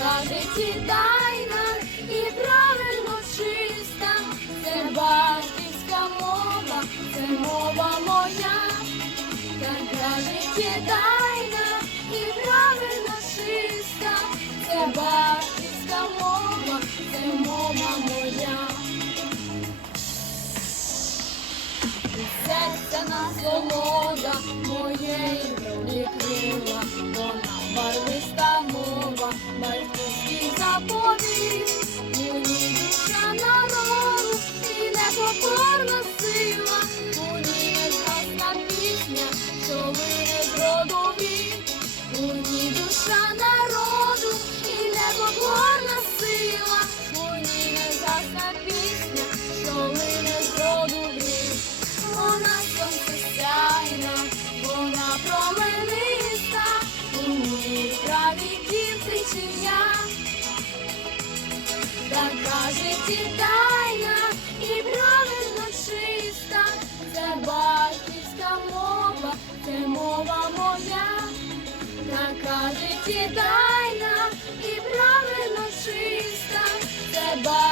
Така життєдайна і правильно чиста, це батьківська мова, це мова моя. Така життєдайна і правильно чиста, це батьківська мова, це мова моя. Серця насолода моєї Vô Дідайна і правильно чиста, це батьківська мова, це мова моя, така життєдайна і правильно чиста, це батьківська.